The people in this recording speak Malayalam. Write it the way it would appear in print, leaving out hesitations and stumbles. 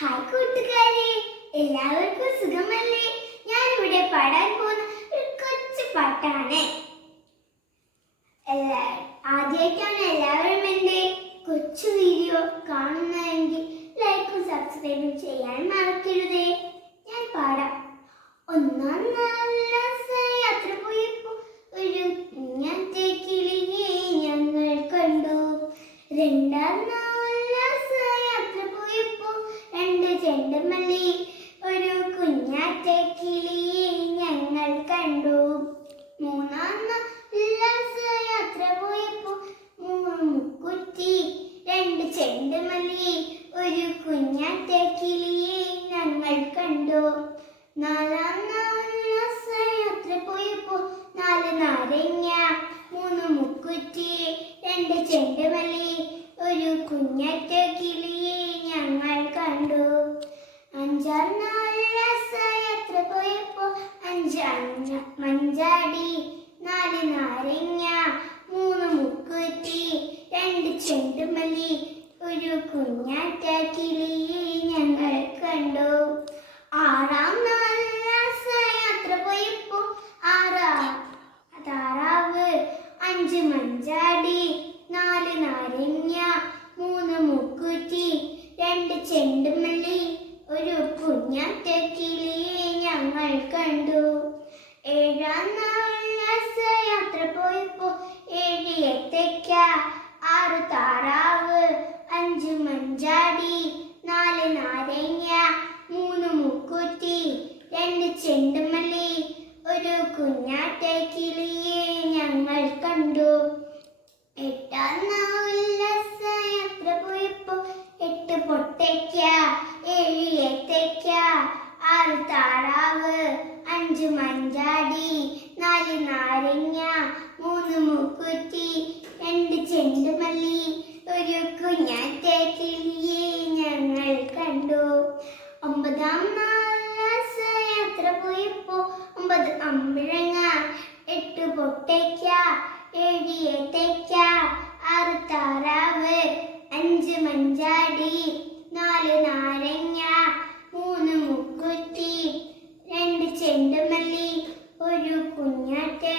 ഹായ് കൂട്ടുകാരെ, എല്ലാവർക്കും സുഖമല്ലേ? ഞാനിവിടെ പാടാൻ പോകുന്ന ഒരു കൊച്ചു പാട്ടാണ്. ആദ്യമായിട്ടാണ് എല്ലാവരും എൻ്റെ കൊച്ചു വീഡിയോ കാണുന്നതെങ്കിൽ ലൈക്കും സബ്സ്ക്രൈബും ചെയ്യാൻ മറക്കരുതേ. ഞാൻ പാടാം. ഒന്നാം യാത്ര പോയപ്പോൾ ഒരു കുഞ്ഞത്തെ കിളിയെ ഞങ്ങൾ കണ്ടു. രണ്ടാം യാത്ര പോയപ്പോൾ രണ്ട് ചെണ്ടുമല്ലി ഒരു കുഞ്ഞാറ്റെ കിളിയെ ഞങ്ങൾ കണ്ടു. മൂന്നാം യാത്ര പോയപ്പോൾ മുക്കുറ്റി രണ്ട് ചെണ്ടുമല്ലി ഒരു കുഞ്ഞാറ്റെ കിളിയെ ഞങ്ങൾ കണ്ടു. നാലാം യാത്ര പോയപ്പോൾ നാല് നാരങ്ങ മൂന്ന് മുക്കുറ്റി രണ്ട് ചെണ്ടുമല്ലി ഒരു കുഞ്ഞാറ്റെ കിളിയെ ഞങ്ങൾ കണ്ടു. അഞ്ചാം യാത്ര പോയപ്പോൾ അഞ്ച് മഞ്ചാടി നാല് നാരങ്ങ മൂന്ന് മുക്കുറ്റി രണ്ട് ചെണ്ടുമല്ലി ഒരു കുഞ്ഞാറ്റെ കിളിയെ ഞങ്ങൾ കണ്ടു. ആറാം യാത്ര പോയപ്പോൾ താറാവ് അഞ്ച് മഞ്ചാടി നാല് നാരങ്ങ മൂന്ന് മുക്കുറ്റി രണ്ട് ചെണ്ടുമല്ലി ഒരു കുഞ്ഞാറ്റെ കിളിയെ ഞങ്ങൾ കണ്ടു. ഏഴാം യാത്ര പോയപ്പോൾ ഏഴ് ഏത്തയ്ക്ക ആറ് താറാവ് അഞ്ച് മഞ്ചാടി നാല് നാരങ്ങ മൂന്ന് മുക്കുറ്റി രണ്ട് ചെണ്ടുമല്ലി ഒരു കുഞ്ഞാറ്റെ കിളിയെ ഞങ്ങൾ കണ്ടു. എട്ടാം യാത്ര പോയപ്പോൾ എട്ട് പൊട്ടയ്ക്ക ഏഴ് ഏത്തയ്ക്ക ആറ് താറാവ് അഞ്ച് മഞ്ചാടി നാല് നാരങ്ങ മൂന്ന് മുക്കുറ്റി രണ്ട് ചെണ്ടുമല്ലി ഒരു കുഞ്ഞാറ്റെ കിളിയെ ഞങ്ങൾ കണ്ടു. ഒമ്പതാം യാത്ര പോയപ്പോൾ ഒമ്പത് അമ്പഴങ്ങ എട്ട് പൊട്ടയ്ക്ക ഏഴ് ഏത്തയ്ക്ക ആറ് താറാവ് അഞ്ച് മഞ്ചാടി നാല് നാരങ്ങ മൂന്ന് മുക്കുറ്റി രണ്ട് ചെണ്ടുമല്ലി ഒരു കുഞ്ഞാറ്റെ